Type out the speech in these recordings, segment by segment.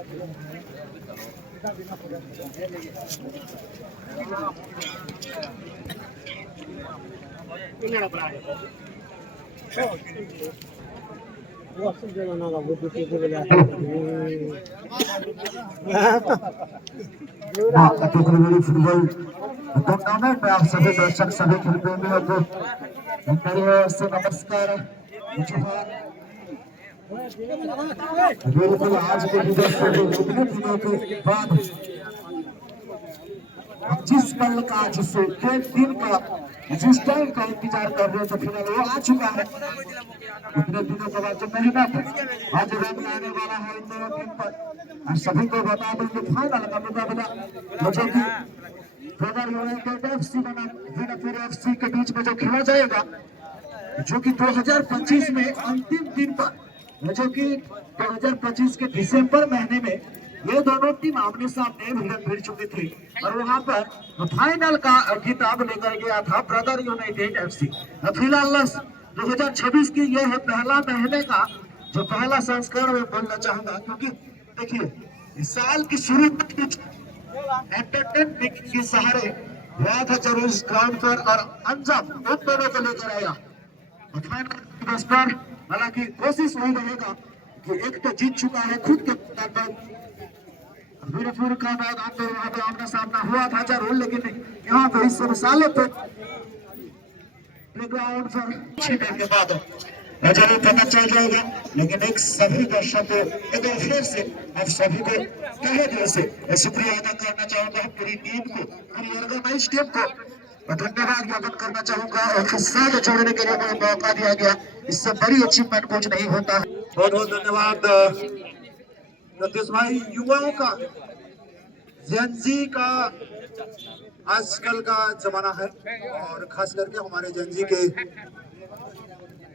Football tournament में आप सभी दर्शक सभी खेलप्रेमियों को से नमस्कार। बिल्कुल आज के दिवस को कितने दिनों के बाद जिस पल का जिस दिन का जिस टाइम का इंतजार कर रहे थे फिलहाल वो आ चुका है। इतने दिनों के बाद जो मेहनत आज रंग लाने वाला है इन दोनों टीम पर। और सभी को बता दें कि फाइनल का मुकाबला मुझे कि ब्रदर यूनाइटेड एफसी बनाम वीनापुर एफसी के बीच में जो खेला जाएगा, जो कि 2025 में अंतिम दिन पर, जो कि 2025 के दिसंबर महीने में ये दोनों टीम आमने सामने भिड़ चुकी थी और वहां पर फाइनल का खिताब लेकर गया था ब्रदर यूनाइटेड एफसी। फिलहाल 2026 की यह है पहला महीने का जो पहला संस्करण मैं बोलना चाहूंगा, क्योंकि देखिए इस साल की शुरुआत एंटरटेनमेंट के सहारे हुआ था जरूर इस ग्राउंड पर और अंजाम उन दोनों को लेकर आया। फाइनल पर हालांकि कोशिश वही रहेगा कि एक तो जीत चुका है खुद के पर वीरपुर का मैदान तो वहां पे आमना सामना हुआ था जरूर, लेकिन यहाँ पे इस सालों पे प्लेग्राउंड पर छीनने के बाद जरूर पता चल जाएगा। लेकिन एक सभी दर्शकों एक बार फिर से आप सभी को तहे दिल से शुक्रिया अदा करना चाहूंगा, पूरी टीम को, पूरी ऑर्गेनाइज टीम को धन्यवाद ज्ञापन करना चाहूंगा और साथ जोड़ने के लिए मुझे मौका दिया गया। इससे बड़ी अचीवमेंट कुछ नहीं होता। बहुत बहुत धन्यवाद प्रत्युष भाई। युवाओं का जेनजी का आजकल का जमाना है और खास करके हमारे जेनजी के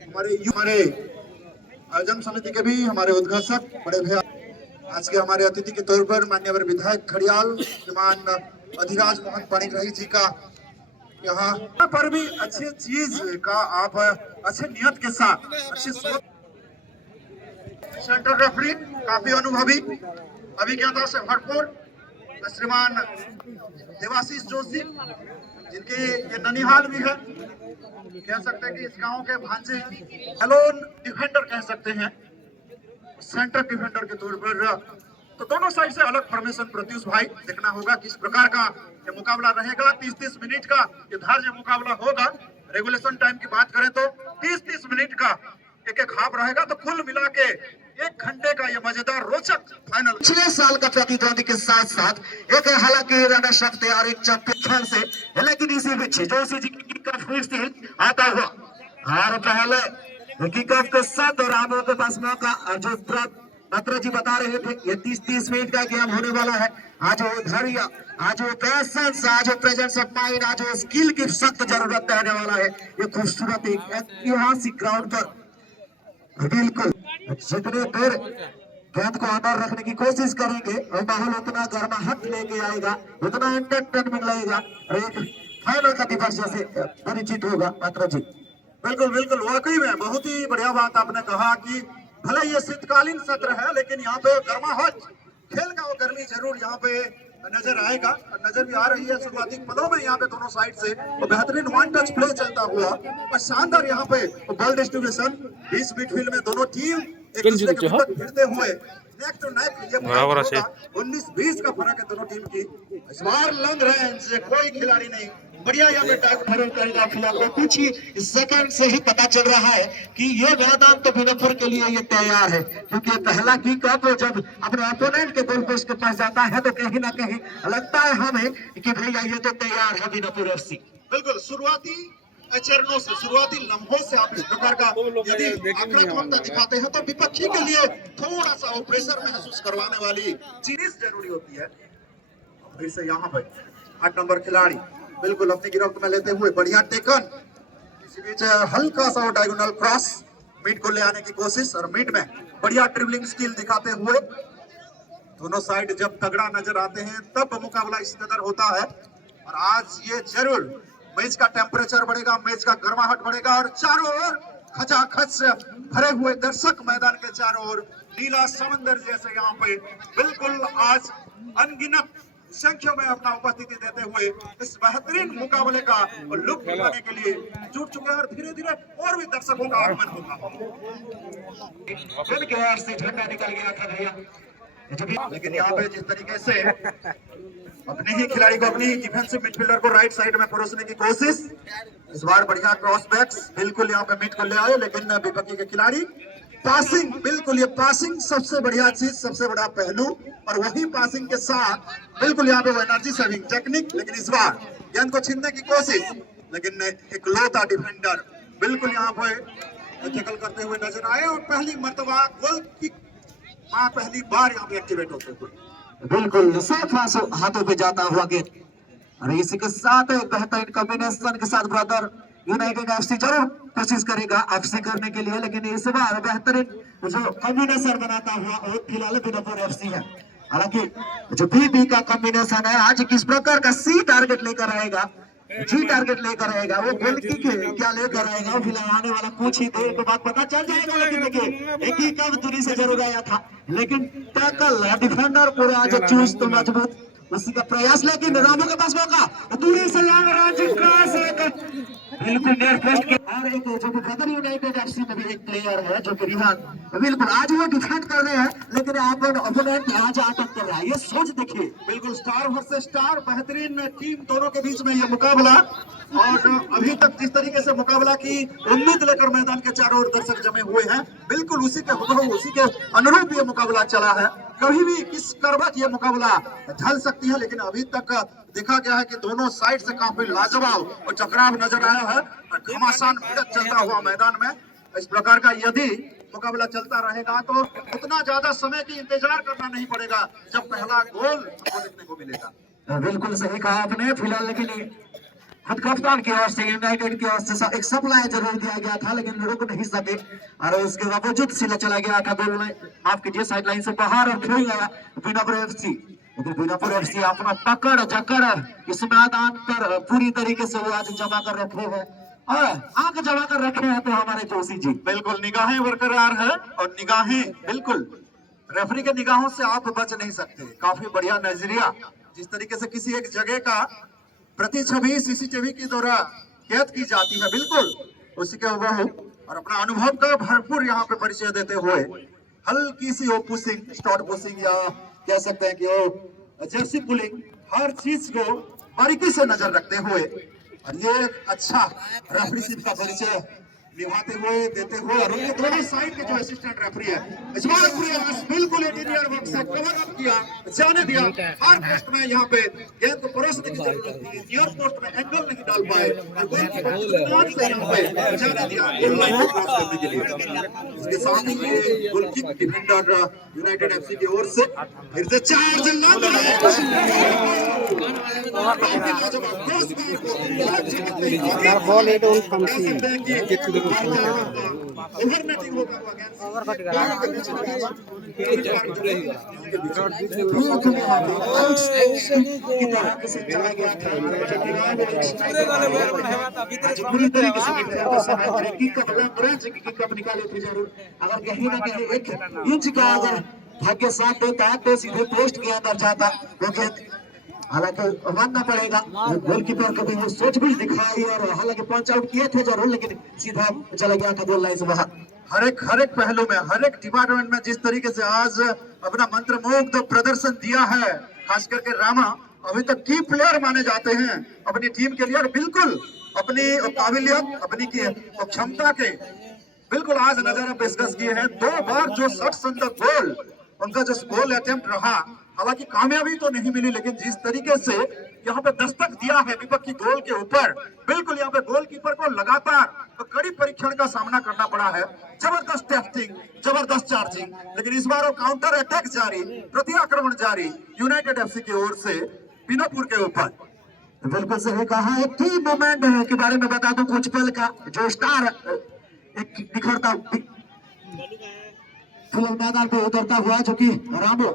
हमारे आयोजन समिति के भी हमारे उद्घाटक बड़े भैया आज के हमारे अतिथि के तौर पर माननीय विधायक खड़ियाल श्रीमान अधिराज मोहन पाणिग्राही जी का यहाँ पर भी अच्छी चीज का आप अच्छे नियत के साथ अच्छे सेंटर रेफरी काफी अनुभवी अभिज्ञता से भरपूर श्रीमान देवाशीष जोशी, जिनके ये ननिहाल भी है, कह सकते हैं कि इस गांव के भांजे एलोन डिफेंडर कह सकते हैं, सेंटर डिफेंडर के तौर पर। तो दोनों साइड से अलग फॉर्मेशन प्रत्युष भाई देखना होगा किस प्रकार का ये मुकाबला रहेगा। 30-30 मिनट का ये धार्य मुकाबला होगा। रेगुलेशन टाइम की बात करें तो 30-30 मिनट का एक हाफ रहेगा, तो कुल मिला के 1 घंटे का ये मजेदार रोचक फाइनल 6 साल का प्रतिद्वंदी के साथ साथ एक हालांकि रनर शक्ति और एक चैंपियन से, लेकिन इसी बीच जोशी जी की का फिर से आता हुआ और पहले किक ऑफ के साथ और रामों के पास मौका जो पत्र जी बता रहे थे ये 30-30 मिनट का गेम होने वाला है। आज वो धैर्य, आज वो पैशंस, आज वो प्रेजेंस ऑफ माइंड, आज वो स्किल की सख्त जरूरत रहने वाला है। ये खूबसूरत एक ऐतिहासिक ग्राउंड पर बिल्कुल जितने देर गेंद को अंदर रखने की कोशिश करेंगे और माहौल उतना गर्माहट लेके आएगा, उतना एंटरटेनमेंट लगेगा और एक फाइनल का दिवस जैसे परिचित होगा। पत्र जी बिल्कुल बिल्कुल वाकई में बहुत ही बढ़िया बात आपने कहा कि भले ये शीतकालीन सत्र है लेकिन यहाँ पे गर्माहट खेल का वो गर्मी जरूर यहाँ पे नजर आएगा, नजर भी आ रही है। शुरुआती पलों में यहाँ पे दोनों साइड से वो बेहतरीन वन टच प्ले चलता हुआ और शानदार यहाँ पे बॉल डिस्ट्रीब्यूशन 20 मिडफील्ड में दोनों टीम एक दूसरे के विपरीत भिड़ते हुए नेक टू नेक ये बराबर है। 19-20 का फर्क है दोनों टीम की। इस बार लॉन्ग रेंज कोई खिलाड़ी नहीं बढ़िया यहाँ पे टाइम करेगा। फिलहाल कुछ ही सेकंड से ही पता चल रहा है कि ये मैदान तो वीरपुर के लिए ये तैयार है, क्योंकि पहला किक ऑफ जब अपने ओपोनेंट के गोल पोस्ट के पास जाता है तो कहीं ना कहीं लगता है हमें कि भैया ये तो तैयार है वीरपुर एफसी। बिल्कुल शुरुआती चरणों से, शुरुआती लम्हों से आप इस प्रकार का यदि आक्रामकता दिखाते हैं तो विपक्षी के लिए थोड़ा सा प्रेशर महसूस करवाने वाली चीज जरूरी होती है। फिर से यहाँ पर 8 नंबर खिलाड़ी बिल्कुल अपनी गिरफ्त में लेते हुए बढ़िया टेकन, इसी बीच हल्का सा डायगोनल क्रॉस मिड को ले आने की कोशिश और मिड में बढ़िया ड्रिबलिंग स्किल दिखाते हुए दोनों साइड जब तगड़ा नजर आते हैं तब मुकाबला इस कदर होता है। और आज ये जरूर मैच का टेम्परेचर बढ़ेगा, मैच का गर्माहट बढ़ेगा और चारों ओर खचाखच से भरे हुए दर्शक मैदान के चारों ओर नीला समंदर जैसे यहाँ पे बिल्कुल आज अनगिनत संख्या में अपना उपस्थिति देते हुए इस बेहतरीन मुकाबले का लुत्फ उठाने के लिए जुट चुके हैं और धीरे धीरे और भी दर्शकों का आगमन होगा। से झंडा निकल गया था भैया, लेकिन यहाँ पे जिस तरीके से अपने ही खिलाड़ी को, अपनी डिफेंसिव मिडफील्डर को राइट साइड में परोसने की कोशिश, इस बार बढ़िया क्रॉस बैक्स बिल्कुल यहाँ पे मीट कर ले आए, लेकिन विपक्षी के खिलाड़ी पासिंग, बिल्कुल ये पासिंग सबसे बढ़िया चीज, सबसे बड़ा पहलू, और वही पासिंग के साथ बिल्कुल यहाँ पे वो एनर्जी सेविंग टेक्निक। लेकिन इस बार गेंद को छीनने की कोशिश, लेकिन एक लोता डिफेंडर बिल्कुल यहाँ पे टैकल करते हुए नजर आए और पहली मर्तबा गोल किक पहली बार यहाँ पे एक्टिवेट होते हुए बिल्कुल साफ हाथों पे जाता हुआ गेंद, और इसी के साथ बेहतरीन कॉम्बिनेशन के साथ ब्रदर यूनाइटेड एफसी जरूर कोशिश करेगा एफसी करने के लिए, लेकिन इस बार बेहतरीन जो कॉम्बिनेशन बनाता हुआ वो फिलहाल बीनापुर एफसी है। हालांकि जो बी का कॉम्बिनेशन है आज किस प्रकार का सी टारगेट लेकर आएगा, जी टारगेट लेकर आएगा, वो गोल किक क्या लेकर आएगा वो फिलहाल आने वाला कुछ ही देर के बाद पता चल जाएगा। लेकिन देखिए एक ही कम दूरी से जरूर आया था, लेकिन टैकल डिफेंडर पूरा आज चुस्त तो मजबूत उसी का प्रयास, लेकिन रामू के पास मौका दूरी से बिल्कुल नियर पोस्ट के, और एक जो ब्रदर यूनाइटेड एफसी में भी एक प्लेयर है जो कि रिहान बिल्कुल आज वो डिफेंड कर रहे हैं, लेकिन ओपोनेंट आज अटैक कर रहा है। ये सोच देखिए, बिल्कुल स्टार वर्सेस स्टार, बेहतरीन टीम दोनों के बीच में ये मुकाबला, और अभी तक जिस तरीके से मुकाबला की उम्मीद लेकर मैदान के चारों ओर दर्शक जमे हुए हैं, बिल्कुल उसी के हुबहू उसी के अनुरूप ये मुकाबला चला है। कभी भी किस करवट ये मुकाबला ढल सकती है, लेकिन अभी तक देखा गया है कि दोनों साइड से काफी लाजवाब और टकराव नजर आया है और घमासान भिड़ंत चलता हुआ मैदान में। इस प्रकार का यदि मुकाबला चलता रहेगा तो उतना ज्यादा समय की इंतजार करना नहीं पड़ेगा जब पहला गोल हमको देखने को मिलेगा। बिल्कुल सही कहा आपने। फिलहाल लेकिन खुद कप्तान की ओर से यूनाइटेड की ओर से एक सप्लाई जरूर दिया गया था, लेकिन रुक नहीं सके और उसके बावजूद सीधा चला गया था गोल लाइन, माफ कीजिए साइड लाइन से बाहर, और खेल गया बीनापुर एफसी। लेकिन बीनापुर एफसी अपना पकड़ जकड़ इस मैदान पर पूरी तरीके से वो आज जमा कर रखे हैं और आंख जमा कर रखे हैं। तो हमारे जोशी जी बिल्कुल निगाहें बरकरार है, और निगाहें बिल्कुल रेफरी के निगाहों से आप बच नहीं सकते। काफी बढ़िया नजरिया, जिस तरीके से किसी एक जगह का प्रति छवि सीसीटीवी के द्वारा कैद की जाती है, बिल्कुल उसी के हुबहू, और अपना अनुभव का भरपूर यहाँ पे परिचय देते हुए हल्की सी वो पुशिंग, स्टॉट पुशिंग, या कह सकते हैं कि वो जर्सी पुलिंग, हर चीज को बारीकी से नजर रखते हुए, और ये अच्छा रेफरीशिप का परिचय निभाते हुए देते हुए, और उनके दोनों साइड के जो असिस्टेंट रेफरी है इस बार प्रयास बिल्कुल इंटीरियर वर्क से कवर अप किया, जाने दिया। हर पोस्ट में यहाँ पे गेंद को परोसने की जरूरत थी, नियर पोस्ट में एंगल नहीं डाल पाए और गोल से यहाँ पे जाने दिया गोल लाइन को क्रॉस करने के लिए। इसके साथ ही ये goal kick defender United FC की ओर से फिर से चार्ज ओवरनेटिंग होता हुआ पूरी तरीके से निकाले थे जरूर। अगर कहीं ना कहीं एक इंच का अगर भाग्य साथ देता तो सीधे पोस्ट के अंदर जाता वो गेंद। हालांकि मानना पड़ेगा गोलकीपर को भी वो सोच भी दिखाई, और हालांकि पंच आउट किए थे जरूर, लेकिन सीधा चला गया था गोल लाइन से बाहर। हर एक पहलू में, हर एक डिपार्टमेंट में जिस तरीके से आज अपना मंत्रमुग्ध प्रदर्शन दिया है, खास करके रामा अभी तक की प्लेयर माने जाते हैं अपनी टीम के लिए, और बिल्कुल अपनी काबिलियत, अपनी क्षमता के बिल्कुल आज नजारा पेशकश किए हैं। 2 बार जो 60 गोल उनका जो गोल अटेम्प्ट रहा, हालांकि कामयाबी तो नहीं मिली, लेकिन जिस तरीके से यहाँ पे दस्तक दिया है विपक्षी गोल के ऊपर, बिल्कुल यहाँ पे गोलकीपर को लगातार तो कड़ी परीक्षण का सामना करना पड़ा है। जबरदस्त टेस्टिंग, जबरदस्त चार्जिंग, लेकिन इस बार वो काउंटर अटैक जारी, प्रति आक्रमण जारी यूनाइटेड एफसी की ओर से बीनापुर के ऊपर। बिल्कुल सही कहा। एक टीम मूवमेंट के बारे में बता दूं कुछ पल का, जो स्टार एक निखरता फिल्म मैदान पे उतरता हुआ, जो कि रामो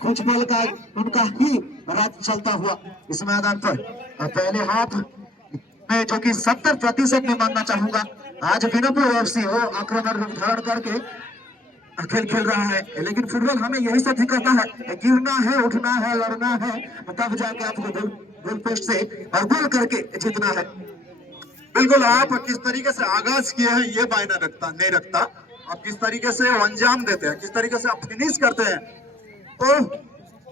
कुछ पल का उनका ही राज चलता हुआ इस मैदान पर। और पहले हाफ में जो कि 70% में मानना चाहूंगा आज बीनापुर एफसी वो आक्रमण रूप धारण करके खेल खेल रहा है, लेकिन फुटबॉल हमें यही सब सिखाता है, गिरना है, उठना है, लड़ना है, तब जाके आपको गोल पोस्ट से और गोल करके जीतना है। बिल्कुल, आप किस तरीके से आगाज किए हैं ये मायना नहीं रखता, आप किस तरीके से अंजाम देते हैं, किस तरीके से आप फिनिश करते हैं, तो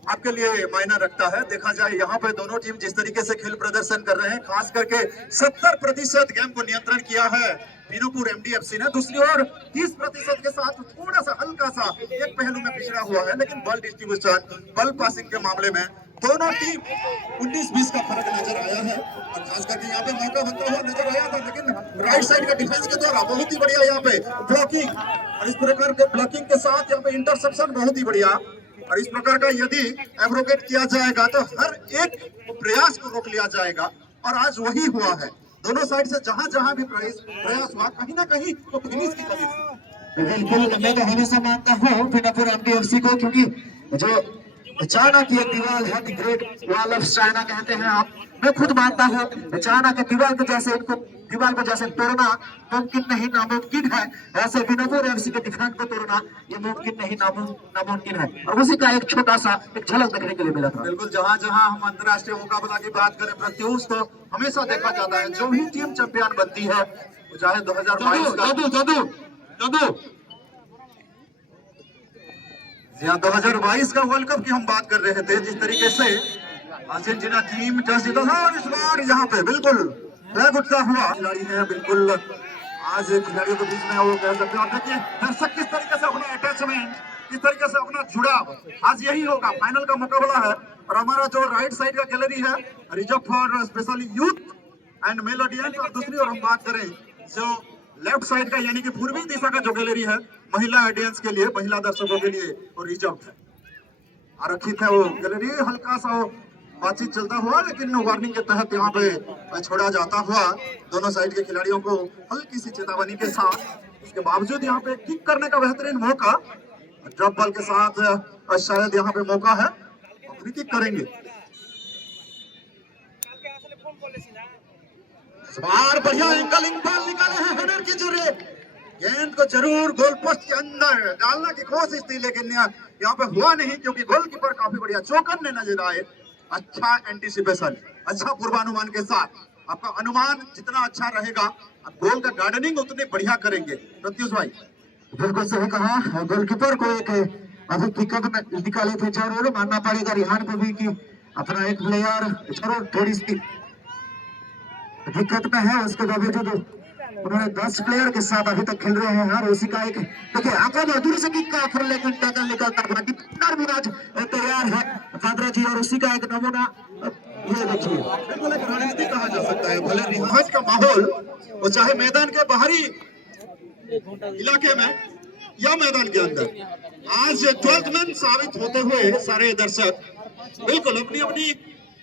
आपके लिए मायना रखता है। देखा जाए यहाँ पे दोनों टीम जिस तरीके से खेल प्रदर्शन कर रहे हैं, खास करके 70% गेम को नियंत्रण किया है बीनापुर एमडीएफसी ने। दूसरी ओर 30% के साथ थोड़ा सा हल्का सा एक पहलू में पिछड़ा हुआ है, लेकिन बॉल डिस्ट्रीब्यूशन, बॉल पासिंग के मामले में दोनों टीम 19-20 का फर्क नजर आया है। और खास करके यहाँ पे मौका बनता हुआ नजर आया था, लेकिन राइट साइड का डिफेंस के द्वारा बहुत ही बढ़िया यहाँ पे ब्लॉकिंग, और इस प्रकार के ब्लॉकिंग के साथ यहाँ पे इंटरसेप्शन बहुत ही बढ़िया। और इस प्रकार का यदि एब्रोगेट किया जाएगा तो हर एक प्रयास को रोक लिया जाएगा, और आज वही हुआ है। दोनों साइड से जहां भी प्रयास हुआ, कहीं ना कहीं तो फिनिश की कमी थी। बिल्कुल, मैं तो हमेशा मानता हूँ बीनापुर एमडीएफसी को, क्योंकि जो चाइना की एक दीवार है, the great wall of China कहते हैं आप, मैं खुद मानता हूँ चाइना के दीवार को जैसे इनको दीवार को जैसे तोड़ना मुमकिन नहीं नामुमकिन है, ऐसे बीनापुर एफसी के डिफेंस को तोड़ना ये मुमकिन नहीं नामुमकिन है। और उसी का एक छोटा सा एक झलक देखने के लिए मिला था। बिल्कुल, जहां हम अंतर्राष्ट्रीय मुकाबला की बात करें प्रत्युष, तो हमेशा देखा जाता है जो भी टीम चैंपियन बनती है, चाहे 2022 का 2022 का वर्ल्ड कप की हम बात कर रहे थे, जिस तरीके से अर्जेंटीना टीम टॉस जीता था, और इस बार यहाँ पे बिल्कुल फ्लैग उठता हुआ खिलाड़ी है। बिल्कुल आज खिलाड़ियों के बीच में वो कह सकते हैं, और देखिए दर्शक किस तरीके से अपना अटैचमेंट, किस तरीके से अपना जुड़ाव, आज यही होगा, फाइनल का मुकाबला है। और हमारा जो राइट साइड का गैलरी है reserve for specially youth and male audience, और दूसरी ओर हम बात करें जो लेफ्ट साइड का यानी कि पूर्वी दिशा का जो गैलरी है महिला ऑडियंस के लिए, महिला दर्शकों के लिए वो रिजर्व है, आरक्षित है वो गैलरी। हल्का सा बातचीत चलता हुआ, लेकिन वार्निंग के तहत यहाँ पे छोड़ा जाता हुआ दोनों साइड के खिलाड़ियों को हल्की सी चेतावनी के साथ। उसके बावजूद यहाँ पे किक करने का बेहतरीन मौका, ड्रॉप बॉल के साथ शायद यहाँ पे मौका है, फ्री किक करेंगे। बार बढ़िया एंगलिंग बॉल निकाले हैं हेडर के जरिए, गेंद को जरूर गोल पोस्ट के अंदर डालने की कोशिश थी, लेकिन यहाँ पे हुआ नहीं, क्योंकि गोलकीपर काफी बढ़िया चौकन्ने नजर आए। अच्छा एंटीसिपेशन, अच्छा पूर्वानुमान के साथ, आपका अनुमान जितना अच्छा रहेगा आप गोल का गार्डनिंग उतने बढ़िया करेंगे। प्रत्युष भाई बिल्कुल सही कहा, गोलकीपर को एक अभी किक निकाले थे, जरूर मानना पड़ेगा रिहान को भी कि अपना एक प्लेयर जरूर थोड़ी सी दिक्कत में है, उसके बावजूद उन्होंने 10 प्लेयर के साथ अभी तक खेल रहे हैं। और उसी का एक देखिए आंकड़ा दूर से किक का फिर लेकिन टैकल निकलता हुआ कितना भी आज तैयार है कादरा जी, और उसी का एक नमूना ये देखिए। बिल्कुल एक रणनीति कहा जा सकता है, भले रिहाज का माहौल वो चाहे मैदान के बाहरी इलाके में या मैदान के अंदर, आज 12th मैन साबित होते हुए सारे दर्शक बिल्कुल अपनी अपनी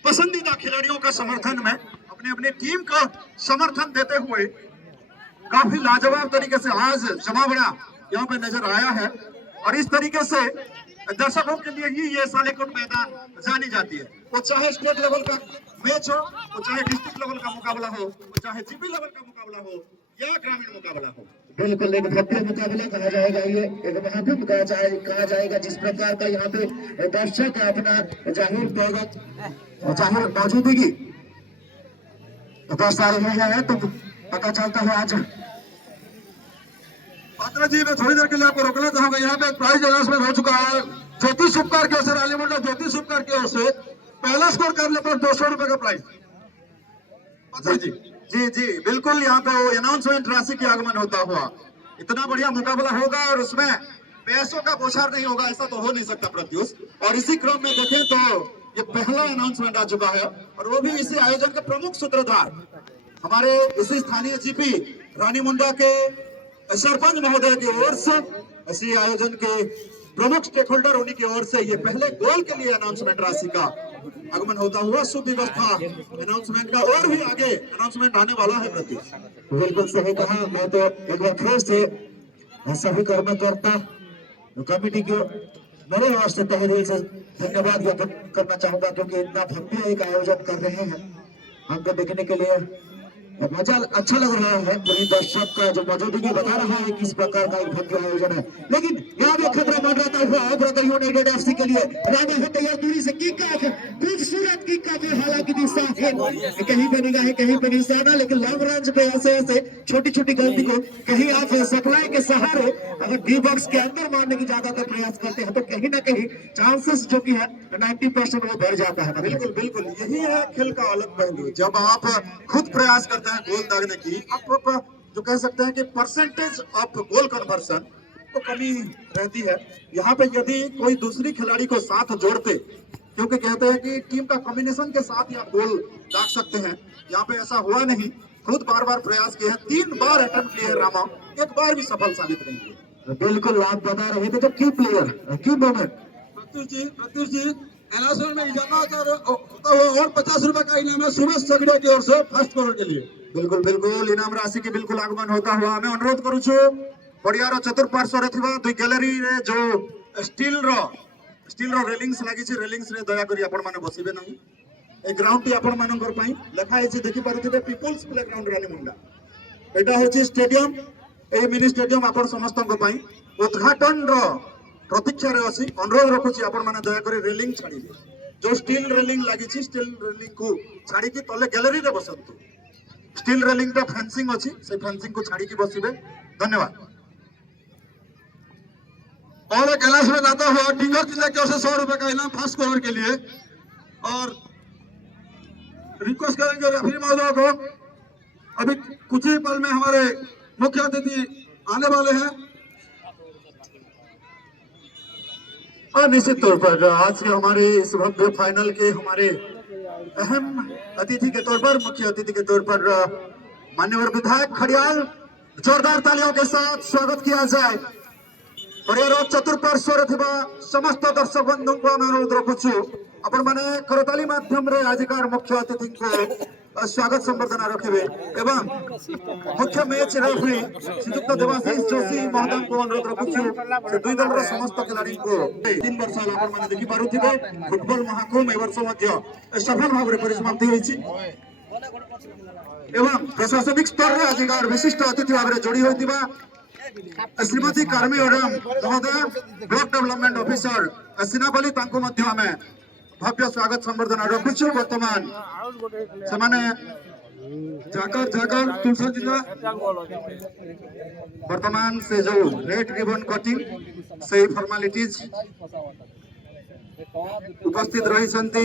पसंदीदा खिलाड़ियों का समर्थन में अपने अपने टीम का समर्थन देते हुए काफी लाजवाब तरीके से आज जमावड़ा यहाँ पे नजर आया है। और इस तरीके से दर्शकों के लिए ही ये सालेकोट मैदान जानी जाती है, वो चाहे स्टेट लेवल का मैच हो, वो चाहे डिस्ट्रिक्ट लेवल का मुकाबला हो, वो चाहे जीपी लेवल का मुकाबला हो या ग्रामीण मुकाबला हो। बिल्कुल एक भव्य मुकाबला कहा जाएगा, ये एक महाकुंभ कहा जाएगा, जिस प्रकार का यहाँ पे दर्शक अपना जाहिर मौजूदगी दर्शा रहे हैं, तो पता चलता है आज। पात्रा जी, मैं थोड़ी देर के लिए आपको रोकना चाहूंगा, यहाँ पे प्राइज अनाउंसमेंट हो चुका है। ज्योतिष उपकार के ओर रालीमुंडा ज्योतिष उपकार की ओर से पहला स्कोर करने पर 200 रुपए का प्राइज। जी जी जी बिल्कुल, यहाँ पे वो अनाउंसमेंट राशि की आगमन होता हुआ इतना बढ़िया मुकाबला होगा, और उसमें पैसों का बौछार नहीं होगा, ऐसा तो हो नहीं सकता प्रत्युष। और इसी क्रम में देखें तो ये पहला अनाउंसमेंट आ चुका है, और वो भी इसी आयोजन के प्रमुख सूत्रधार हमारे इसी स्थानीय जीपी रानीमुंडा के सरपंच महोदय की ओर से, इसी आयोजन के प्रमुख स्टेक होल्डर उन्हीं की ओर से ये पहले गोल के लिए अनाउंसमेंट राशि का आगमन होता हुआ सुव्यवस्था अनाउंसमेंट का, और भी आगे अनाउंसमेंट आने वाला है। प्रतीक बिल्कुल सही कहा, मैं तो एक बार फिर से सभी कर्मकर्ता कमेटी को मेरे ओर से तहे दिल से धन्यवाद व्यक्त करना चाहूंगा, क्योंकि इतना भव्य एक आयोजन कर रहे हैं हमको देखने के लिए मजा अच्छा लग रहा है, वही दर्शक का जो मौजूदगी बता रहा है किस प्रकार का एक भव्य आयोजन है। लेकिन यहाँ भी खतरा मंडराता हुआ ब्रदर यूनाइटेड एफसी के लिए राजा है तैयार, दूरी से किक ऑफ, खूबसूरत किक ऑफ, हालांकि दिशा है कहीं पे निगाह कहीं पे निशाना, लेकिन लॉन्ग रेंज पे ऐसे छोटी छोटी गलती को कहीं आप सप्लाई के सहारे अगर डी बॉक्स के अंदर मारने की ज्यादातर प्रयास करते हैं तो कहीं ना कहीं चांसेस जो कि है 90% वो बढ़ जाता है। बिल्कुल बिल्कुल, यही है खेल का अलग पहलू। जब आप खुद प्रयास करते हैं गोल दागने की, आप जो कह सकते हैं कि परसेंटेज ऑफ गोल कन्वर्सन तो कमी रहती है। यहाँ पे यदि कोई दूसरी खिलाड़ी को साथ जोड़ते, क्योंकि कहते हैं कि टीम का कॉम्बिनेशन के साथ ही आप गोल दाग सकते हैं, यहाँ पे ऐसा हुआ नहीं। खुद बार बार प्रयास किए हैं, 3 बार अटेम्प्ट किए रामा, एक बार भी सफल साबित नहीं हुए। बिल्कुल आप बता रहे थे, तो की प्लेयर की मोमेंट प्रत्युष जी एलासन में इजाफा होता हुआ और 50 रुपए का इनाम है सुरेश सगड़े की ओर से फर्स्ट कॉर्नर के लिए। बिल्कुल बिल्कुल इनाम राशि की बिल्कुल आगमन होता हुआ हमें अनुरोध करू छु पड़ियार चतुर्पार्श्व रे थिबा दुई गैलरी रे जो स्टील रो रेलिंग्स लागि छि, रेलिंग्स रे दया करी आपण माने बसिबे नहीं। ए ग्राउंड टी आपण मानकर पई लेखा है छि, देखि पारुथिबे पीपल्स प्लेग्राउंड रानीमुंडा। एटा होछि स्टेडियम, ए मिनी स्टेडियम आपण समस्त को पई उद्घाटन रो प्रतीक्षा रे अछि। अनुरोध रखुछि आपण माने दया करी रेलिंग छाड़ी दे, जो स्टील रेलिंग लागि छि स्टील रेलिंग को छाड़ी की तले गैलरी रे बसंतु। स्टील रेलिंग का फेंसिंग अछि, से फेंसिंग को छाड़ी की बसिबे। धन्यवाद। और एक एलासन में जाता हुआ टिंगर जिला की ओर से 100 रुपए का इनाम फर्स्ट कॉर्नर के लिए। और रिक्वेस्ट करेंगे रेफरी महोदय को, अभी कुछ ही पल में हमारे मुख्य अतिथि आने वाले हैं। और निश्चित तौर पर आज के हमारे इस भव्य फाइनल के हमारे अहम अतिथि के तौर पर, मुख्य अतिथि के तौर पर मान्यवर विधायक खड़ियाल, जोरदार तालियों के साथ स्वागत किया जाए। परिवार चतुर्पार्श्व रे थिबा समस्त दर्शक बंधु को अनुरोध रखुछु आपण माने करताली माध्यम रे आजिकार मुख्य अतिथि को स्वागत संबर्धना रखिबे एवं मुख्य मैच रेफरी श्रीयुक्त देवाशीष जोशी महोदय को अनुरोध रखुछु से दुई दल रो समस्त खिलाड़ी को 3 वर्ष आपण माने देखि पारुथिबे फुटबॉल महाकुंभ ए वर्ष मध्य सफल भाव रे परिसमाप्ति होईछि एवं प्रशासनिक स्तर रे आजिकार विशिष्ट अतिथि भाव रे जोड़ी होइतिबा श्रीमती कार्मी ओराम महोदय ब्लॉक डेवलपमेंट ऑफिसर सिनापल्ली तांको मध्य हमें भव्य स्वागत संबर्धना रखुछु। वर्तमान समाने जाकर तुलसा जिला वर्तमान से जो रेड रिबन कटिंग से फॉर्मेलिटीज उपस्थित रही संति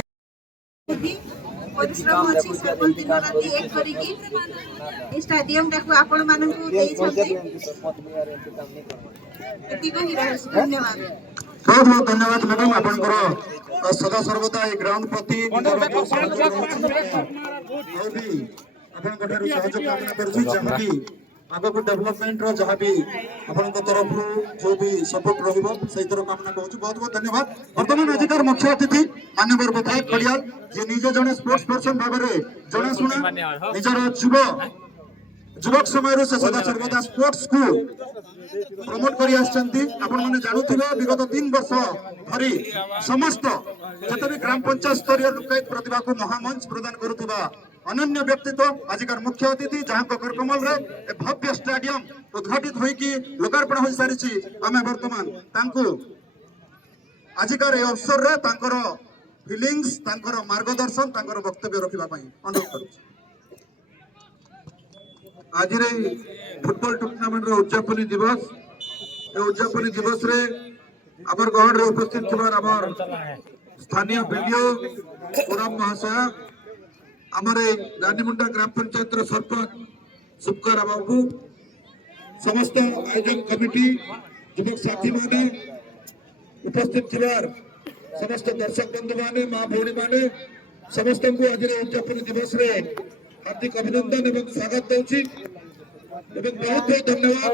परिश्रम अछि सकल दिन राति एक करिकी स्टेडियम टाको आपण माननकु देई छथि। एतिक ही रहस। धन्यवाद, बहुत बहुत धन्यवाद मैडम। आपनकर सदा सर्वदा ए ग्राउंड प्रति आपन ठारू सहयोग कामना करछु, जहाँ भी आगो को डेवलपमेंट रो जहाँ भी आपन तरफ जो भी सपोर्ट रहिबो सही तरह कामना कहछु। बहुत बहुत धन्यवाद। वर्तमान आजिकार मुख्य अतिथि माननीय विधायक खड़ियाल जे निजे जने स्पोर्ट्स पर्सन भाबरे जने सुना निजर युवक समय से सदा सर्वदा स्पोर्ट्स को प्रमोट करी आछंती। आपण माने जानुथिबे विगत 3 वर्ष धरी समस्त जते भी ग्राम पंचायत स्तरीय लोकायत प्रतिभा को महामंच प्रदान करुथिबा अनन्य व्यक्तित्व आजिकार मुख्य अतिथि जहाँ को करकमल रे ए भव्य स्टेडियम उद्घाटित होई कि लोकार्पण होई सारिछि। आमे वर्तमान तांको आजिकार ए अवसर रे तांकर फीलिंग्स, तांकर मार्गदर्शन, तांकर वक्तव्य रखिबा पई अनुरोध करू। आज रे फुटबॉल टूर्नामेंट रो उद्यापनी दिवस, ए उद्यापनी दिवस रे अमर गहन रे उपस्थित थिबार अमर स्थानीय वीडियो ओराम महाशय, हमारे रानीमुंडा ग्राम पंचायत रो सरपंच सुपकर बाबू, समस्त आयोजन कमिटी, युवक साथी माने उपस्थित थिबार समस्त दर्शक बंधु माने, मां भौणी माने समस्त को आज रे उद्यापनी दिवस रे हार्दिक अभिनंदन एवं स्वागत देउछि एवं बहुत बहुत धन्यवाद।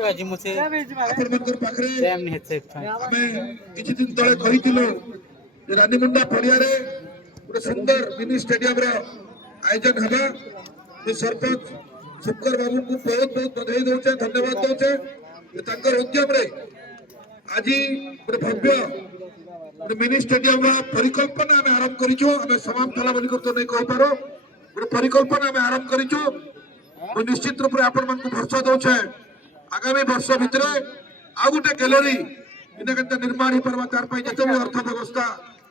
आपण मनकर पाखरे हमें किछि दिन तळे कहितिलो जे रानीमुंडा पड़िया रे गोटे सुंदर मिनी स्टेडियम रो आयोजन हबा। जे सरपंच सुपकर बाबू को बहुत बहुत बधाई दउछे, धन्यवाद दउछे। तांकर उद्यम रे आज गोटे भव्य गोटे मिनी स्टेडियम रो परिकल्पना हमें आरंभ करिछु। हमें समाप्त होला बोली तो नहीं कहि पारो, गोटे परिकल्पना हमें आरंभ करिछु ମୁଁ ନିଶ୍ଚିତ ରୂପରେ ଆପଣମାନଙ୍କୁ ଭରସା ଦଉଛେ ଆଗାମୀ ବର୍ଷ ଭିତରେ ଆଉ ଗୋଟେ ଗ୍ୟାଲେରୀ इन्हें केंद्र निर्माण ही परवा तार पाई जैसे भी अर्थ व्यवस्था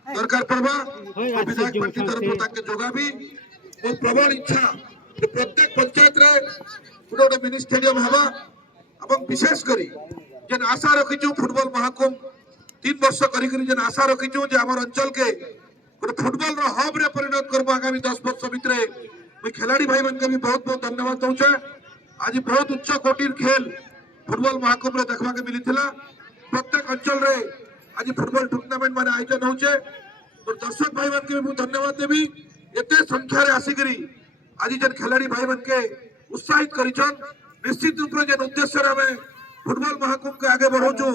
दरकार परवा विधायक पार्टी तरफ ताके जोगा भी वो प्रबल इच्छा कि प्रत्येक पंचायत रे गोटे मिनी स्टेडियम हवा एवं विशेष करी जेन आशा रखीचु फुटबॉल महाकुंभ 3 वर्ष करी करी जेन आशा रखीचु जे हमर अंचल के गोटे फुटबॉल रो हब रे परिणत करबो आगामी 10 वर्ष भितरे मैं खिलाड़ी भाई मन के भी बहुत बहुत धन्यवाद दूचे आज बहुत उच्च कोटिर खेल फुटबॉल महाकुंभ रे देखवा के मिली थिला प्रत्येक अंचल रे आज फुटबॉल टूर्नामेंट माने आयोजन होचे और दर्शक भाई मन के भी धन्यवाद देबी एते संख्या रे आसीकरी आज जन खिलाड़ी भाई मन के उत्साहित करिछन निश्चित रूप रे जन उद्देश्य रे हमें फुटबॉल महाकुंभ के आगे बढ़ोचु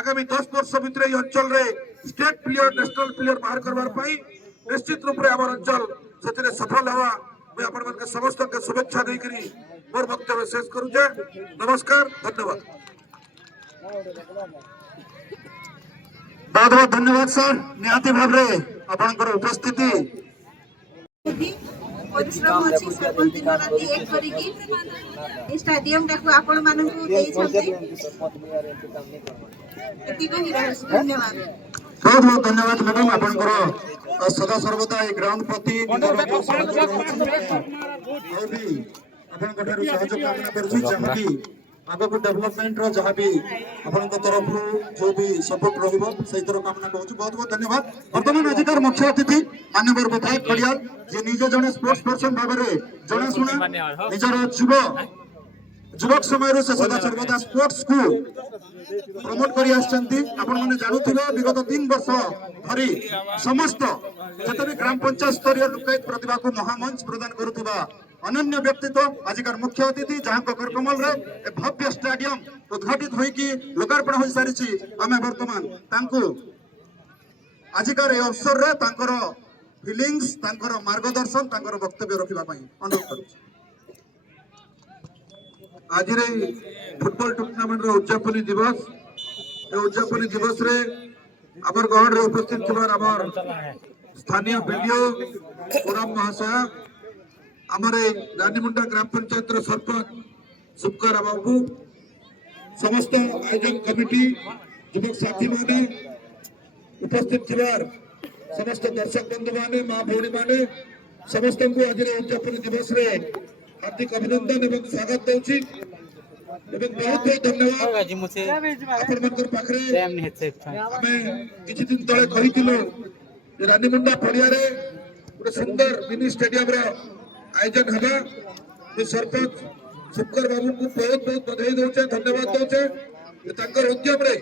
आगामी 10 वर्ष भितर ई अंचल रे स्टेट प्लेयर नेशनल प्लेयर बाहर करबार पई निश्चित रूप रे हमर अंचल सेतरे सफल हवा मैं अपन मन के समस्त के शुभेच्छा देई करी मोर वक्तव्य शेष करू जे नमस्कार धन्यवाद बहुत बहुत धन्यवाद सर निहाती भाव रे आपनकर उपस्थिति परिश्रम अछि सब दिन राति एक करिकी स्टेडियम टाको आपण माननकु देई छथि एति कहि रहल धन्यवाद बहुत बहुत धन्यवाद मैडम आपनकर सदा सर्वदा ए ग्राउंड प्रति सहयोग कामना करछु जहाँ भी आगे को डेवलपमेंट रो जहाँ भी अपन तरफ जो भी सपोर्ट रहिबो सही तरह कामना कहूँ बहुत बहुत धन्यवाद वर्तमान आजिकार मुख्य अतिथि माननीय विधायक खड़ियाल जे निजे जने स्पोर्ट्स पर्सन भाव में जने शुणा निजर युवक समय से सदा सर्वदा स्पोर्ट्स को प्रमोट करी आछंती आपण माने जानुथिबे विगत 3 वर्ष धरी समस्त जते भी ग्राम पंचायत स्तरीय लोकायत प्रतिभा को महामंच प्रदान करुथिबा अनन्य व्यक्तित्व आजिकार मुख्य अतिथि जहाँ करकमल रे भव्य स्टेडियम उद्घाटित होइकी लोकार्पण हो सारी आम वर्तमान आजिकार अवसर रे तांकर फिलिंग्स तांकर मार्गदर्शन तांकर वक्तव्य रखिबा पई अनुरोध करू आज रे फुटबॉल टूर्नामेंट रो उद्यापनी दिवस ए उद्यापनी दिवस रे हमर गहन रे उपस्थित थिबार हमर स्थानीय वीडियो पुरम महाशय हमारे रानीमुंडा ग्राम पंचायत सरपंच सुपकार बाबू समस्त आयोजन कमिटी युवक साथी माने उपस्थित थिबार समस्त दर्शक बंधु माने मां भौणी माने समस्त को आज उद्यापन दिवस रे हार्दिक अभिनंदन एवं स्वागत दउची एवं बहुत बहुत धन्यवाद अपन मनकर पाखरे हमें किछि दिन तळे कहितिलो रानीमुंडा पड़िया रे गोटे सुंदर मिनी स्टेडियम रो आयोजन हवा सरपंच सुपकर बाबू को बहुत बहुत बधाई दौचे धन्यवाद दौचे उद्यम रे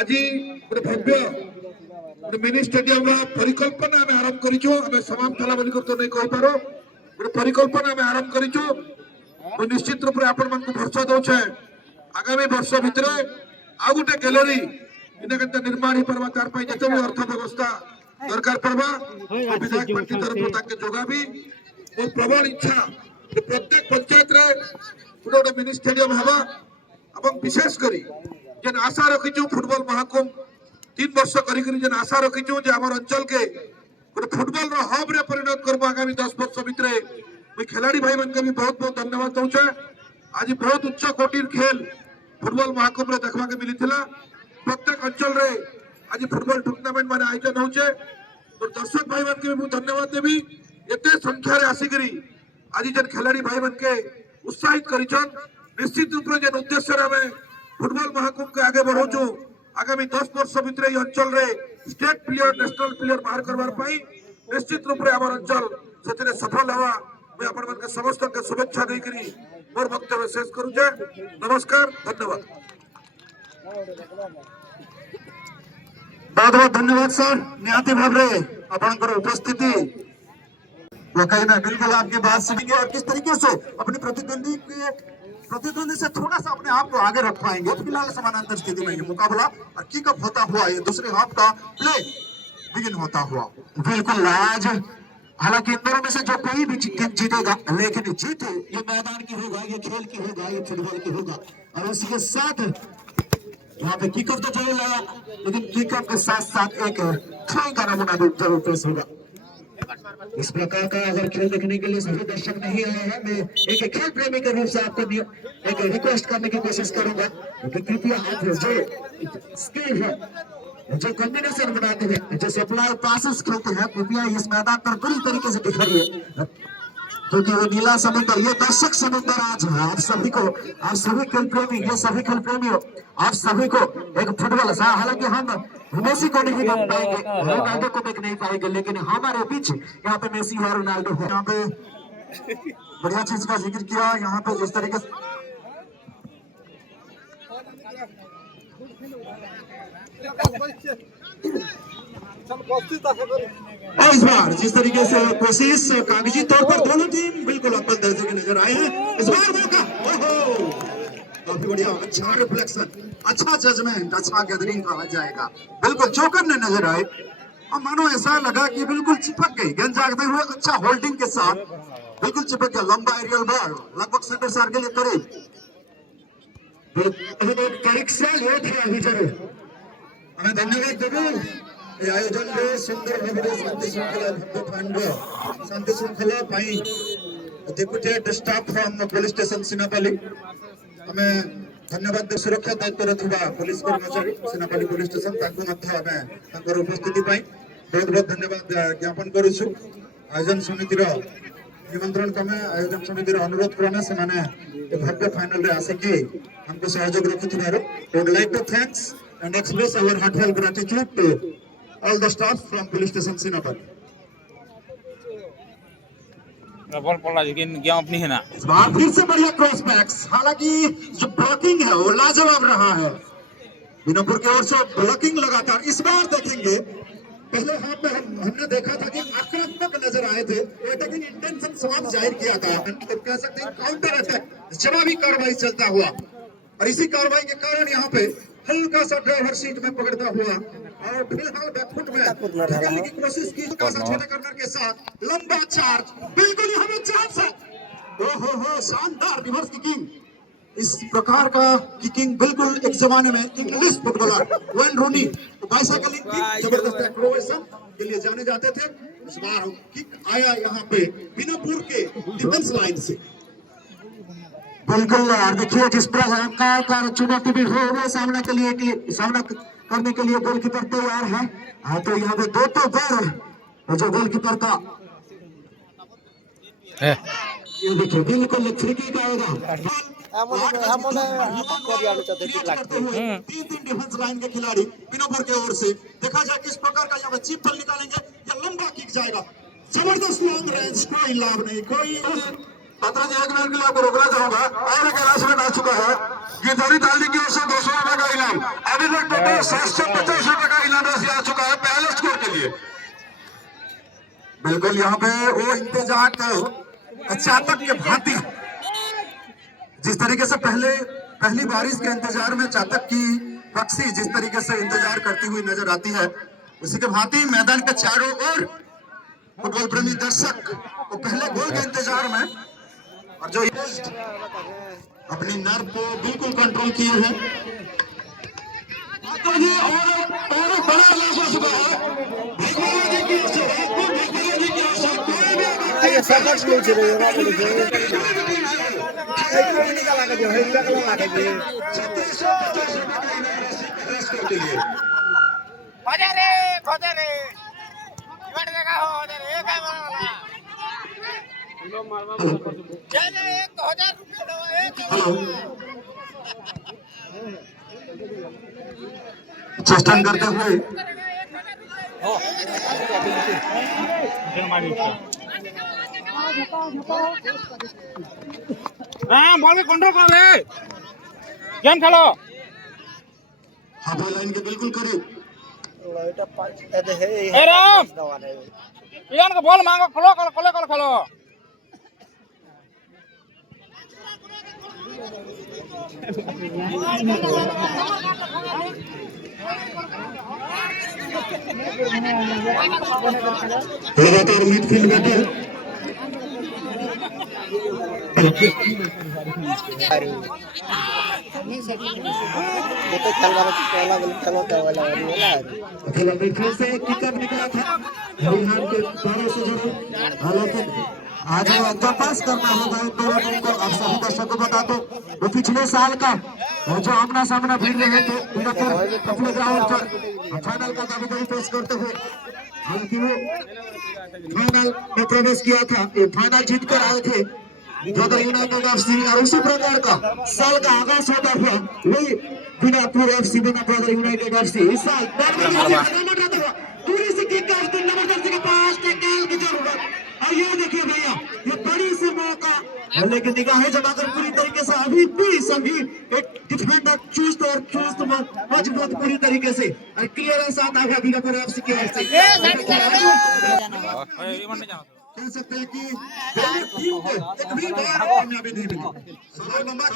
आज गोटे भव्य गोटे मिनी स्टेडियम परिकल्पना आम आरंभ करूँ आम समाप्त होला बोली तो नहीं कह पारो गोटे परिकल्पना आम आरंभ करूँ निश्चित रूप से आपण मन को भरोसा दौचे आगामी वर्ष भितर आउ गोटे गैलरी इन्हें केंद्र निर्माण ही परवा तार पाई जैसे भी अर्थ व्यवस्था दरकार परवा विधायक पार्टी तरफ ताके जोगा भी वो प्रबल इच्छा कि प्रत्येक पंचायत रे गोटे मिनी स्टेडियम हवा एवं विशेष करी जेन आशा रखीचु फुटबॉल महाकुंभ 3 वर्ष करी करी जेन आशा रखीचु जे हमर अंचल के गोटे फुटबॉल रो हब रे परिणत करबो आगामी 10 वर्ष भितरे मैं खिलाड़ी भाई मन के भी बहुत बहुत धन्यवाद दूचे आज बहुत उच्च कोटिर खेल फुटबॉल महाकुंभ रे देखवा के मिली थिला प्रत्येक अंचल रे आज फुटबॉल टूर्नामेंट माने आयोजन होचे और दर्शक भाई मन के भी धन्यवाद देबी एते संख्या रे आसीकरी आज जन खिलाड़ी भाई मन के उत्साहित करिछन निश्चित रूप रे जन उद्देश्य रे हमें फुटबॉल महाकुंभ के आगे बढ़ोचु आगामी 10 वर्ष भितर ई अंचल रे स्टेट प्लेयर नेशनल प्लेयर बाहर करबार पई निश्चित रूप रे हमर अंचल सेतरे सफल हवा मैं अपन मन के समस्त के शुभेच्छा देई करी मोर वक्तव्य शेष करू जे नमस्कार धन्यवाद बहुत बहुत धन्यवाद सर निहाती भाव रे आपनकर उपस्थिति वकाइना बिल्कुल आपकी बात सुनेंगे और किस तरीके से अपने प्रतिद्वंदी से थोड़ा सा अपने आप को आगे रख पाएंगे फिलहाल समानांतर स्थिति में ये मुकाबला और किक अप होता हुआ ये दूसरे हाफ का प्ले बिगिन होता हुआ बिल्कुल आज हालांकि इन दोनों में से जो कोई भी जीतेगा लेकिन जीत ये मैदान की होगा ये खेल की होगा ये फुटबॉल की होगा और उसके साथ यहाँ पे किक ऑफ तो जरूर लगा लेकिन किक ऑफ के साथ साथ एक थ्रोइंग का नमूना भी जरूर पेश होगा इस प्रकार का अगर खेल देखने के लिए सभी दर्शक नहीं आए हैं, मैं एक खेल प्रेमी के रूप से आपको एक रिक्वेस्ट करने की कोशिश करूंगा कि कृपया आप जो स्किल है, जो कॉम्बिनेशन बनाते हैं, जो सप्लाई पासेस खेलते हैं, कृपया इस मैदान पर पूरी तरीके से दिखाइए, क्योंकि वो नीला समुद्र, ये दर्शक समुद्र आज है। आप सभी को, आप सभी खेल प्रेमी, ये सभी खेल प्रेमियों, आप सभी को एक फुटबॉल, हालांकि हम मेसी को नहीं देख पाएंगे, रोनाल्डो को देख नहीं पाएंगे, लेकिन हमारे बीच यहाँ पे मेसी और रोनाल्डो है। यहाँ पे बढ़िया चीज का जिक्र किया, यहाँ पे जिस तरीके से और इस बार जिस तरीके से कोशिश कागजी तौर पर दोनों टीम बिल्कुल अव्वल दर्जे के नजर आए हैं। इस बार मौका, ओहो काफी बढ़िया, अच्छा रिफ्लेक्शन, अच्छा जजमेंट, अच्छा गैदरिंग कहा जाएगा, बिल्कुल चौकर ने नजर आए और मानो ऐसा लगा कि बिल्कुल चिपक गई गेंद जागते हुए, अच्छा होल्डिंग के साथ बिल्कुल चिपक गया। लंबा एरियल बॉल लगभग सेंटर सर्कल के करीब, अभी जरूर हमें धन्यवाद देंगे आयोजन में सुंदर भाव शांति श्रृंखला शांति श्रृंखला deputed staff from police station Sinapali हमें धन्यवाद सुरक्षा दायित्व पुलिस कर्मचारी सिनापाली पुलिस स्टेशन उपस्थिति बहुत बहुत धन्यवाद ज्ञापन करुछु। आयोजन समिति निमंत्रण क्रमे आयोजन समिति अनुरोध क्रमे से भव्य फाइनल रे आसिकी हमको सहयोग रखुथिबार would like to thanks and express our heartfelt gratitude to all the staff from police station Sinapal. Ball पड़ा लेकिन ज्ञाप नहीं है ना। इस बार फिर से बढ़िया क्रॉस बैक्स, हालांकि जो ब्लॉकिंग है वो लाजवाब रहा है बिनोपुर की ओर से, ब्लॉकिंग लगातार। इस बार देखेंगे, पहले हाफ में हमने देखा था कि आक्रामक नजर आए थे, अटैकिंग इंटेंशन साफ जाहिर किया था, तो कह सकते हैं काउंटर अटैक, जवाबी कार्रवाई चलता हुआ, और इसी कार्रवाई के कारण यहाँ पे हल्का सा ड्राइवर सीट में पकड़ता हुआ और फिलहाल बैकफुट में ढकलने की कोशिश की, छोटे कॉर्नर के साथ लंबा चार्ज, बिल्कुल यहाँ पे चांस है। ओहो शानदार रिवर्स किकिंग, इस प्रकार का किकिंग बिल्कुल एक जमाने में English footballer when Rooni bicycling की जबरदस्त एक्रोबेशन के लिए जाने जाते थे। इस बार किक आया यहाँ पे बिनोपुर के डिफेंस लाइन से। बिल्कुल यार, देखिए जिस प्रकार का चुनौती भी हो सामना करने के लिए गोलकीपर तैयार है। तो यहाँ पे दो तो बार जो गोलकीपर का ये देखिए बिल्कुल फ्री किक आएगा। तीन डिफेंस लाइन के खिलाड़ी बिनोपुर की ओर से, देखा जाए किस प्रकार का यहाँ पे चिप बल निकालेंगे या लंबा किक जाएगा। जबरदस्त लॉन्ग रेंज, कोई लाभ नहीं, कोई पत्र जी। एक मिनट के लिए आपको रोकना चाहूंगा, और एक अनाउंसमेंट आ चुका है, गिरधौरी ताली की ओर से 200 रुपए का इनाम, अभी तक टोटल 750 रुपए का इनाम राशि आ चुका है पहले स्कोर के लिए। बिल्कुल यहाँ पे वो इंतजार चातक के भांति, जिस तरीके से पहली बारिश के इंतजार में चातक की पक्षी जिस तरीके से इंतजार करती हुई नजर आती है, उसी के भांति मैदान के चारों ओर फुटबॉल प्रेमी दर्शक वो पहले गोल के इंतजार में, और जो अपनी नर्व को बिल्कुल कंट्रोल किए हैं। और बड़ा लाभ हो चुका है चेष्टा करते हुए बॉल में कंट्रोल कर रहे गेम खेलो। हाफ लाइन के बिल्कुल करीब का बॉल मांगो, खोलो खेलो। लगातार मिडफील्ड बैटल मिडफील्ड से किकअप निकला था। हरियाणा के दौरे से जुड़े, लेकिन आज जो पास करना होगा इन दोनों टीम को। आप सभी दर्शकों को बता दो, वो पिछले साल का जो आमना सामना भिड़ रहे थे अपने ग्राउंड पर फाइनल का दावेदारी पेश करते हुए, हालांकि वो फाइनल में प्रवेश किया था, फाइनल जीत कर आए थे ब्रदर यूनाइटेड एफसी। और उसी प्रकार का साल का आगाज होता हुआ वही बीनापुर एफसी बना ब्रदर यूनाइटेड एफसी। इस साल पूरी से किक ऑफ 3 नंबर जर्सी के पास टैकल की जरूरत। और ये देखिए भैया, ये बड़ी से मौका, लेकिन निगाहें जमाकर पूरी तरीके से अभी भी सभी एक डिफेंडर चुस्त और चुस्त मजबूत पूरी तरीके से और क्लियरेंस आता है बीनापुर एफसी की ओर से। कह सकते हैं कि टीम को एक भी बार कामयाबी नहीं मिली। सोलह लंबा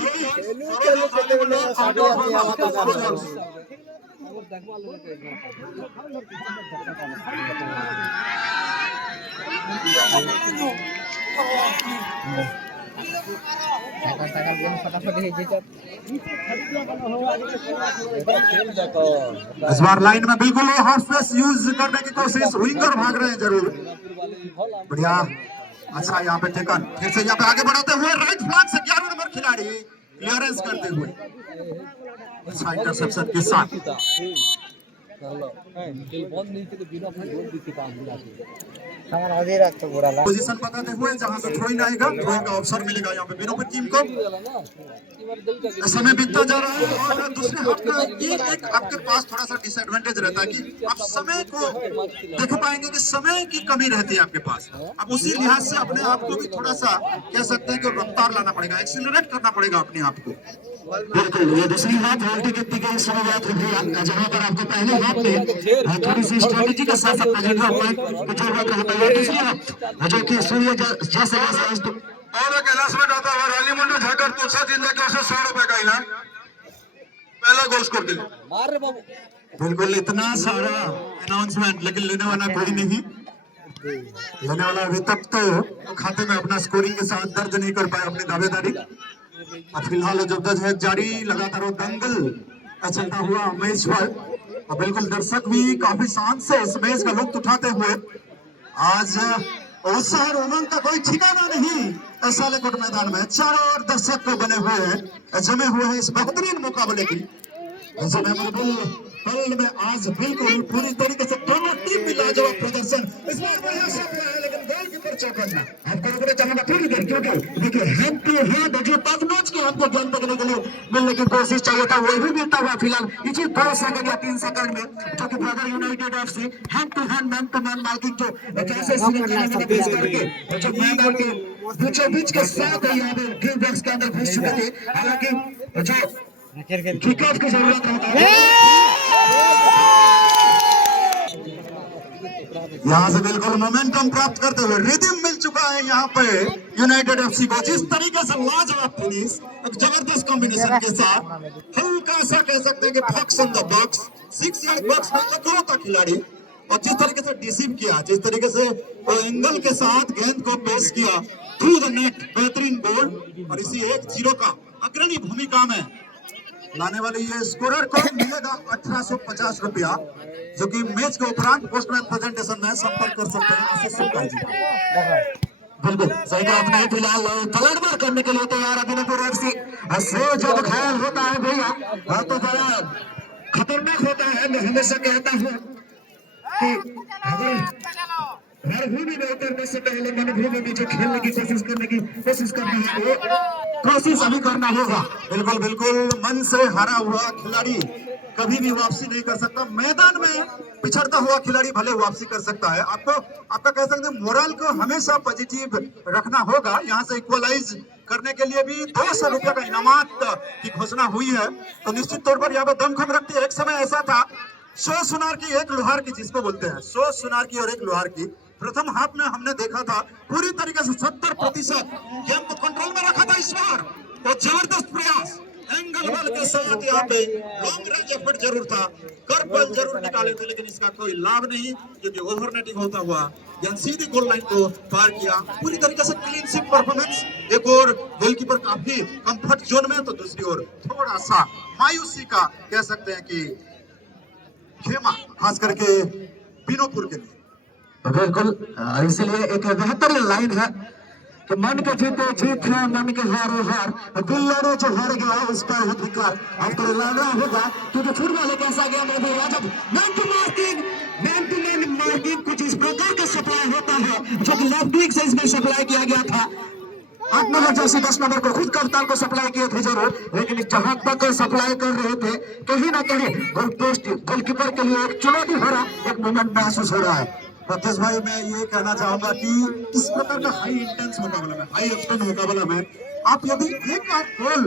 इस बार लाइन में बिल्कुल हाफ स्पेस यूज करने की कोशिश, विंगर भाग रहे हैं जरूर, बढ़िया, अच्छा यहाँ पे टेकन, फिर से यहाँ पे आगे बढ़ाते हुए राइट फ्लैंक से 11 नंबर खिलाड़ी क्लियरेंस करते हुए अच्छा इंटरसेप्शन के साथ। पोजीशन बताते हुए जहां से थ्रोइंग आएगा, थ्रोइंग का अवसर मिलेगा यहाँ पे बीनोपुर टीम को। समय बीतता जा रहा है और दूसरे हाफ का एक आपके पास थोड़ा सा डिसएडवांटेज रहता है कि आप समय को देख पाएंगे कि समय की कमी रहती है आपके पास। अब उसी लिहाज से अपने आप को भी थोड़ा सा कह सकते हैं कि रफ्तार लाना पड़ेगा, एक्सीलरेट करना पड़ेगा अपने आप को। बिल्कुल, ये दूसरी हाफ हल्टी गिनती की शुरुआत होगी जहां पर आपको पहले हाफ में थोड़ी सी स्ट्रेटेजी के साथ साथ प्रेजेंट होता है। दूसरी हाफ जो कि सूर्य जैसे और कैलाश में जाता हुआ रानी मुंडा झाकर तुलसा जिंदा के उसे 100 रुपए का इनाम, पहला गोल स्कोर के लिए। बिल्कुल, इतना सारा अनाउंसमेंट, लेकिन लेने वाला कोई नहीं। लेने वाला अभी तक तो खाते में अपना स्कोरिंग के साथ दर्ज नहीं कर पाए अपनी दावेदारी। फिलहाल जबरदस्त जारी, लगातार वो दंगल चलता हुआ मैच पर, और बिल्कुल दर्शक भी काफी शांत से इस मैच का लुत्फ उठाते हुए आज उत्साह और उमंग का कोई ठिकाना नहीं। सालेकोट मैदान में चारों ओर दर्शक को बने हुए हैं, जमे हुए हैं इस बेहतरीन मुकाबले की। पल में आज बिल्कुल पूरी तरीके से दोनों टीम भी लाजवाब प्रदर्शन। इस बार बढ़िया शॉट हुआ है, लेकिन गोलकीपर चौकट में आपको रुकना चाहूंगा थोड़ी देर, क्योंकि देखिए हैंड टू हैंड जो टच नोच के आपको गेंद पकड़ने के लिए मिलने की कोशिश चाहिए था, वो भी मिलता हुआ फिलहाल इसी 2 सेकंड या 3 सेकंड में, जो कि brother United FC hand to hand man to man marking जो कैसे पेश करके जो मैदान के बीचों बीच के साथ यहाँ पे ड्रीम बॉक्स के अंदर घुस चुके थे। हालांकि जो किकऑफ की जरूरत होता है, यहाँ से बिल्कुल मोमेंटम प्राप्त करते हुए रिदम मिल चुका है यहाँ पे यूनाइटेड एफसी को। जिस तरीके से लाजवाब फिनिश, एक जबरदस्त कॉम्बिनेशन के साथ, हल्का सा कह सकते हैं कि box in the box, 6 yard box में इकलौता खिलाड़ी, और जिस तरीके से डिसीव किया, जिस तरीके से एंगल के साथ गेंद को पेश किया थ्रू द नेट, बेहतरीन गोल। और इसी 1-0 का अग्रणी भूमिका में लाने वाले ये स्कोरर को मिलेगा 1850 रुपया, जो कि मैच के उपरांत पोस्टमैन प्रेजेंटेशन में संपर्क कर सकते हैं आशीष सुक्का जी। बिल्कुल सही कहा आपने, फिलहाल पलटवार करने के लिए तैयार है बीनापुर एफसी। से जब ख्याल होता है भैया तो बड़ा खतरनाक होता है। मैं हमेशा कहता हूँ कि मरुभूमि में उतरने से पहले मरुभूमि में जो खेलने की कोशिश करनी है, वो कोशिश अभी करना होगा। बिल्कुल बिल्कुल, मन से हारा हुआ खिलाड़ी कभी भी वापसी नहीं कर सकता। मैदान में पिछड़ता हुआ खिलाड़ी भले वापसी कर सकता है। आपका कह सकते हैं मोरल को हमेशा पॉजिटिव रखना होगा। यहाँ से इक्वलाइज करने के लिए भी 200 रुपया का इनामात की घोषणा हुई है, तो निश्चित तौर पर यहाँ पर दमखम रखती है। एक समय ऐसा था 100 सुनार की 1 लोहार की, जिसको बोलते हैं 100 सुनार की और 1 लोहार की। प्रथम हाफ में हमने देखा था पूरी तरीके से 70% गेम को कंट्रोल में रखा था इस बार, तो जबरदस्त प्रयास एंगल बल के साथ यहाँ पे लॉन्ग रेंज एफर्ट जरूर था, कर्व बल जरूर निकाले थे, लेकिन इसका कोई लाभ नहीं, क्योंकि ओवरनेटिंग होता हुआ यानी सीधी गोल लाइन को पार किया। पूरी तरीके से क्लीन स्वीप परफॉर्मेंस। एक और गोलकीपर काफी कंफर्ट जोन में, तो दूसरी ओर थोड़ा सा मायूसी का कह सकते हैं कि खेमा, खास करके बीनोपुर के लिए। बिल्कुल इसलिए एक बेहतर लाइन है कि मन के जीते जीत है, मन के हारे हार, दिल लड़े जो हार गया उस पर अधिकार आपको लड़ना होगा, क्योंकि फुटबॉल एक ऐसा गेम है जब मैन टू मैन मार्किंग कुछ इस प्रकार का सप्लाई होता है जो कि लेफ्ट विंग से इसमें सप्लाई किया गया था। 8 नंबर जर्सी 10 नंबर को खुद कप्तान को सप्लाई किए थे जरूर, लेकिन जहां तक सप्लाई कर रहे थे कहीं ना कहीं गोल पोस्ट गोलकीपर के लिए एक चुनौती हो रहा, एक मोमेंट महसूस हो रहा है। प्रत्युष भाई, मैं ये कहना चाहूंगा कि इस प्रकार का हाई इंटेंस मुकाबला में, हाई ऑक्टेन मुकाबला में आप यदि एक आध गोल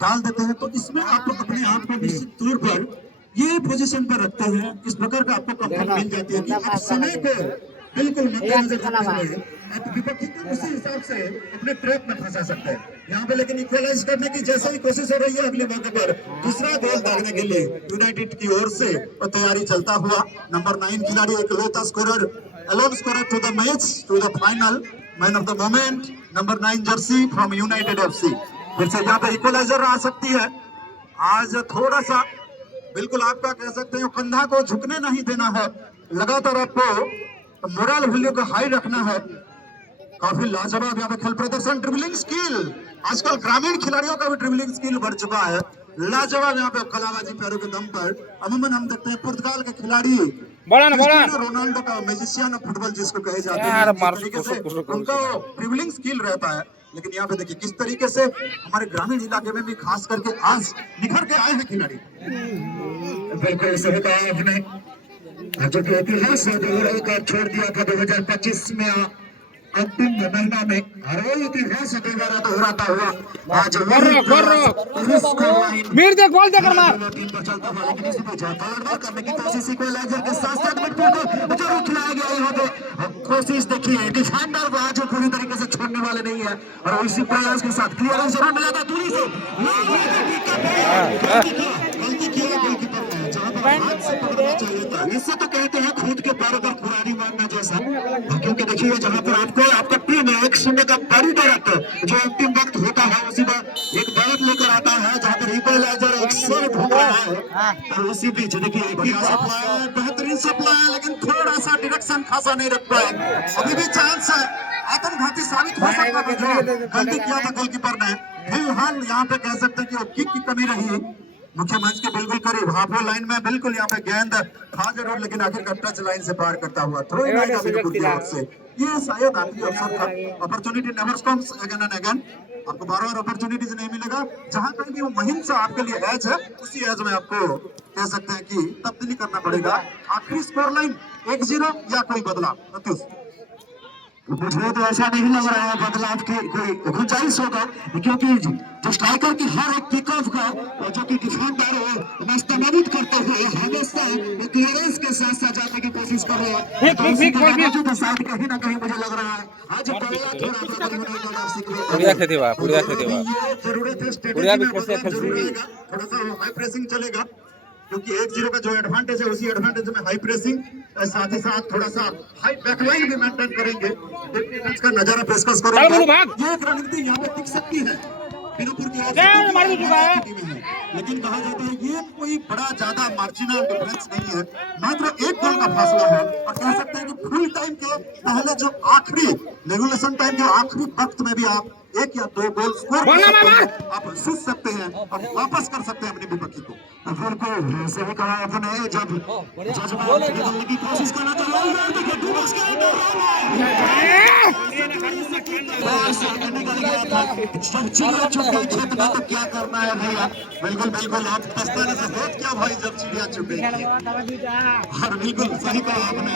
डाल देते हैं तो इसमें आप अपने आप को निश्चित तौर पर ये पोजीशन पर रखते हैं, इस प्रकार का आपको कंफर्ट मिल जाती है कि आप समय को बिल्कुल मद्देनजर रखते हुए आप विपक्षी को उसी हिसाब से अपने ट्रैक में फंसा सकते हैं। यहाँ पे लेकिन इक्वलाइज करने की जैसे ही कोशिश हो रही है, अगले मौके पर दूसरा गोल दागने के लिए यूनाइटेड की ओर से तैयारी चलता हुआ नंबर 9 खिलाड़ी एक लोता scorer, alone scorer to the match, to the final, man of the moment, number 9 jersey from United FC. फिर से यहाँ पे इक्वलाइजर आ सकती है। आज थोड़ा सा बिल्कुल आपका कह सकते हैं कंधा को झुकने नहीं देना है, लगातार आपको मोरल वैल्यू को हाई रखना है। काफी लाजवाब यहाँ पे खेल प्रदर्शन, ड्रिबलिंग स्किल, आजकल ग्रामीण खिलाड़ियों का भी ड्रिबलिंग स्किल बढ़ चुका है, लाजवाब यहाँ पे कलाबाजी पैरों के दम पर। अमूमन हम देखते हैं पुर्तगाल के खिलाड़ी रोनाल्डो का मैजिशियन ऑफ फुटबॉल जिसको कहे जाते हैं, तरीके से उनका ड्रिबलिंग स्किल रहता है। लेकिन यहाँ पे देखिए किस तरीके से हमारे ग्रामीण इलाके में भी खास करके आज निखर के आए हैं खिलाड़ी। बिल्कुल सही कहा आपने, जो कि इतिहास छोड़ दिया था 2025 में अंतिम महीना में, इतिहास दोबारा दोहराता हुआ आज मीर दे गोल देकर मार चलता हुआ, लेकिन इसमें जोरदार करने की कोशिश इक्वलाइजर के साथ साथ मिडफील्ड को जरूर खिलाया गया। यहाँ पे कोशिश देखिए, डिफेंडर को आज पूरी तरीके से छोड़ने वाले नहीं है और इसी प्रयास के साथ क्लियरेंस जरूर मिला था दूरी से, गलती किया गोलकीपर ने, जहां पर हाथ से पकड़ना चाहिए था। इससे तो कहते हैं खुद के पैरों पर कुरारी मारना जैसा, क्योंकि देखिए जहां पर आपका टीम 1-0 का बड़ी बढ़त जो अंतिम वक्त होता है उसी पर एक बढ़त लेकर आता है, जहां पर इक्वलाइजर एक सेव ढूंढ रहा है और उसी बीच देखिए बेहतरीन सप्लाई, लेकिन थोड़ा सा डायरेक्शन खासा नहीं रख पाए, अभी भी चांस है, आत्मघाती साबित हो सकता है जो गलती किया था गोलकीपर ने। फिलहाल यहाँ पे कह सकते हैं कि वो किक की कमी रही, मुख्य मंच के बिल्कुल करीब हाफो लाइन में बिल्कुल यहाँ पे गेंद था जरूर, लेकिन आखिरकार टच लाइन से पार करता हुआ थ्रो इन आएगा बिल्कुल की ओर से। ये शायद आखिरी अवसर था, opportunity never comes again and again, आपको बार-बार अपॉर्चुनिटीज नहीं मिलेगा। जहां कहीं भी वो मुहिम से आपके लिए एज है, उसी एज में आपको कह सकते हैं कि तब्दीली करना पड़ेगा। आखिरी स्कोर लाइन 1-0 या कोई बदलाव? मुझे तो ऐसा नहीं लग रहा है बदलाव की कोई गुंजाइश होगा, क्योंकि जो स्ट्राइकर की हर एक किक ऑफ का जो कि डिफेंडर है मस्तमदित करते हुए हमेशा क्लियरेंस के साथ साथ जाने की कोशिश कर रहे हैं, तो शायद कहीं ना कहीं मुझे लग रहा है आज थोड़ा सा हाई प्रेसिंग चलेगा, क्योंकि 1-0 का जो एडवांटेज है उसी एडवांटेज में हाई प्रेसिंग, साथ ही साथ थोड़ा सा हाई बैकलाइन भी मेंटेन करेंगे, इसका नजारा पेशकश करेंगे। ये एक रणनीति यहाँ पे टिक सकती है बीनापुर की ओर से, लेकिन कहा जाता है ये कोई बड़ा ज्यादा मार्जिनल डिफरेंस नहीं है, मात्र 1 गोल का फासला है। और कह सकते हैं कि फुल टाइम के पहले जो आखिरी रेगुलेशन टाइम के आखिरी वक्त में भी आप 1 या 2 गोल स्कोर कर सकते हैं, आप सूझ सकते हैं और वापस कर सकते हैं अपने विपक्षी को। बिल्कुल सही कहा आपने, जब जज्बात बदलने की कोशिश करना तो खेत में तो क्या करना है भैया। बिल्कुल बिल्कुल, आप पछताने से बहुत क्या भाई जब चिड़िया चुपेगी, और बिल्कुल सही कहा आपने,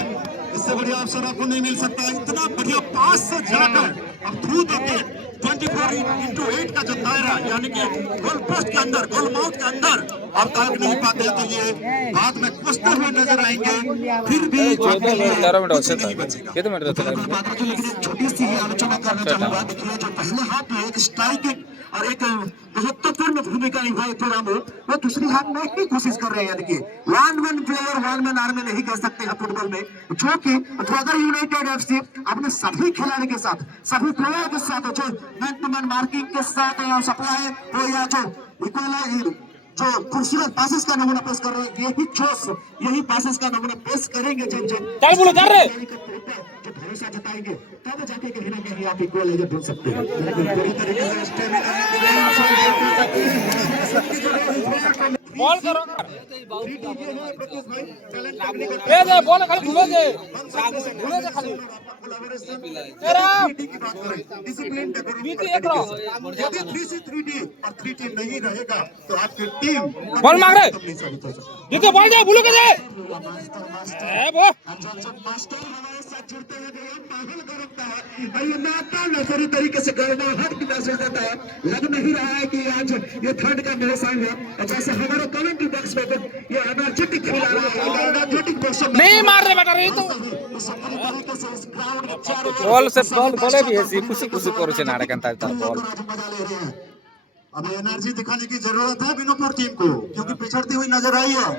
इससे बढ़िया अवसर आपको नहीं मिल सकता। इतना बढ़िया पास से जाकर अब थ्रू देते 24x8 का जो दायरा, यानी कि गोल पोस्ट के अंदर, गोल माउथ के अंदर आप ताक नहीं पाते, तो ये बाद में कुछते हुए नजर आएंगे, फिर भी छोटी सी आलोचना करना चाहूंगा। देखिए जो पहले हाथ में एक स्ट्राइकिंग और एक महत्वपूर्ण भूमिका निभाए थे रामू, वो दूसरी हाथ में ही कोशिश कर रहे हैं। देखिए one man player one man army नहीं कह सकते हैं फुटबॉल में, जो कि यूनाइटेड एफसी अपने सभी खिलाड़ी के साथ, सभी प्लेयर के साथ, जो मैन टू मैन मार्किंग के साथ सप्लाई हो या जो जो खूबसूरत पासेस का नमूना पेश कर रहे हैं, यही पासेस का नमूना पेश करेंगे जब जाएंगे तब जाके कहीं ना कहीं आप इक्वलाइजर ढूंढ सकते हैं। लेकिन पूरी तरीके से स्टेमिना बॉल करो दे दे बॉल खाली घुमे दे खाली तेरा डिसिप्लिन बीटी एक रहो यदि 3C3D और 3T नहीं रहेगा तो आपकी टीम बॉल मांग रहे साबित हो सकती जीते बॉल दे बुलू के दे है। ए वो जब मास्टर हमारे साथ जुड़ते हैं तो ये माहौल गरमता है और ये नाता नजरी तरीके से गर्माहट की महसूस होता है। लग नहीं रहा है कि आज ये ठंड का मौसम है और जैसे हमारे कमेंट्री बॉक्स में ये एनर्जेटिक खेल रहा है, एनर्जेटिक मौसम नहीं मार रहे बेटा रे तो तरीके से इस ग्राउंड के चारों तरफ बॉल से बॉल बोले भी ऐसी खुशी खुशी करू छे नाटक अंतर बॉल मजा ले रहे हैं। अभी एनर्जी दिखाने की जरूरत है बिनोपुर टीम को, क्योंकि पिछड़ती हुई नजर आई है।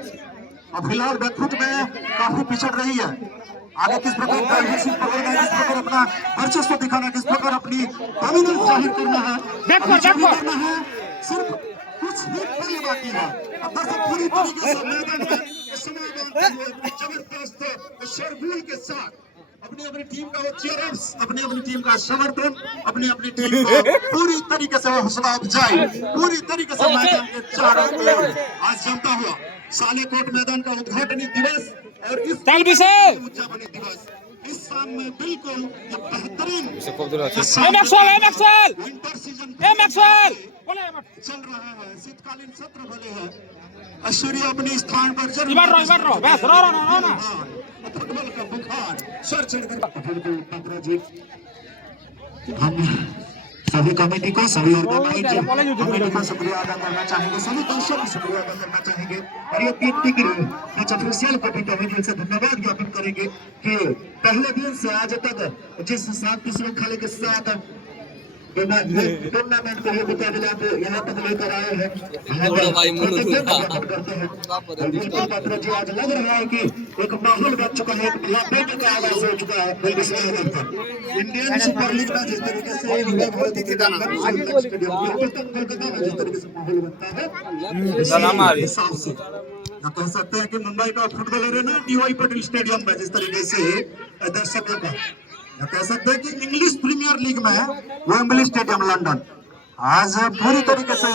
अब फिलहाल बैकफुट में काफी पिछड़ रही है। आगे किस प्रकार किस प्रकार अपना वर्चस्व दिखाना, किस प्रकार अपनी डोमिनेंस जाहिर करना है, करना है। सिर्फ कुछ ही पल बाकी है। अब दर्शक पूरी तरीके से मैदान में जबरदस्त शरगुल के साथ अपनी अपनी टीम का वो चीयर्स, अपनी अपनी टीम का समर्थन, अपनी अपनी टीम को पूरी तरीके से हौसला अफजाई, पूरी तरीके से मैदान के चारों ओर आज जमता हुआ सालेकोट मैदान का उद्घाटनी दिवस और इस उद्यापनी दिवस इस शाम में बिल्कुल ये बेहतरीन विंटर सीजन चल रहा है। शीतकालीन सत्र भले है, ऐश्वर्या अपने स्थान पर फुटबॉल का बुखार सर चढ़ कर हम सभी कमेटी को, सभी ऑर्गेनाइजर को शुक्रिया अदा करना चाहेंगे, सभी दर्शकों को शुक्रिया अदा करना चाहेंगे और ये व्यक्ति के लिए मैच ऑफिशियल को भी तहे दिल से धन्यवाद ज्ञापन करेंगे कि पहले दिन से आज तक जिस शांति श्रृंखला के साथ टूर्नामेंट को मुकाबला को यहाँ तक लेकर आए हैं। पात्र जी आज लग रहा है कि एक माहौल बन चुका है, एक लपेट का आगाज हो चुका है। इंडियन सुपर लीग में जिस तरीके से कोलकाता में जिस तरीके से माहौल बनता है हिसाब से आप कह सकते हैं कि मुंबई का football arena DY Patil stadium में जिस तरीके से दर्शकों का कह सकते हैं कि इंग्लिश प्रीमियर लीग में वेम्बली स्टेडियम लंदन आज पूरी तरीके से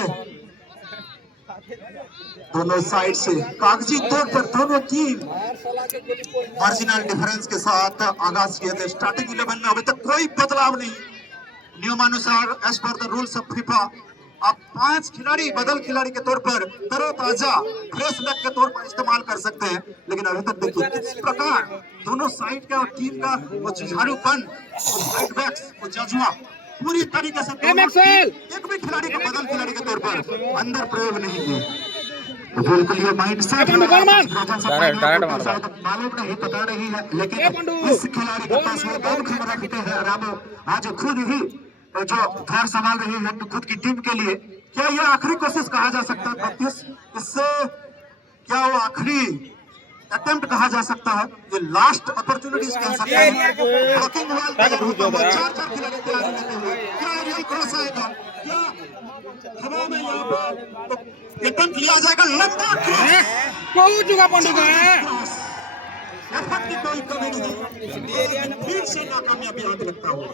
दोनों साइड से कागजी तौर पर दोनों टीम मार्जिनल डिफरेंस के साथ आगाज किए थे। स्टार्टिंग 11 में अभी तक कोई बदलाव नहीं, नियमानुसार as per the rules of FIFA आप 5 खिलाड़ी बदल खिलाड़ी के तौर पर तरोताजा फ्रेश बैक के तौर पर इस्तेमाल कर सकते हैं। लेकिन अभी तक देखिए किस प्रकार दोनों साइड का और टीम का वो जुझारूपन, साइड बैक्स, वो जज्बा पूरी तरीके से एक भी खिलाड़ी को बदल खिलाड़ी के तौर पर अंदर प्रयोग नहीं किया। बिल्कुल ये माइंडसेट मालूम नहीं, पता नहीं है, लेकिन इस खिलाड़ी के पास वो दम खबर रखते हैं। रामो आज खुद ही जो धार संभाल रही है खुद की टीम के लिए, क्या यह आखिरी कोशिश कहा जा सकता है? 32 इससे क्या वो आखिरी अटेम्प्ट कहा जा सकता है? ये लास्ट अपॉर्चुनिटीज कह सकते हैं। ब्लॉकिंग वॉल पे 4 खिलाड़ी तैयार करते हुए क्या रियल क्रॉस आएगा, क्या हवा में यहाँ पर अटेम्प्ट लिया जाएगा? लंबा क्रॉस एफर्ट की कोई कमी नहीं, फिर से नाकामयाबी हाथ लगता हुआ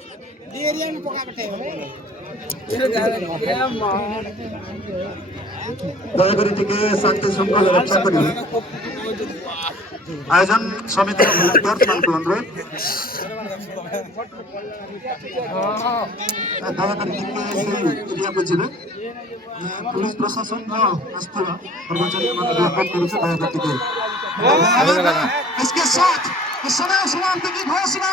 दयागरी के शांति श्रृंखला रक्षा करिए। आयोजन समिति दर्शक अनुरोध एरिया को जिले पुलिस प्रशासन अस्थिर कर्मचारी इसके साथ समाप्ति की घोषणा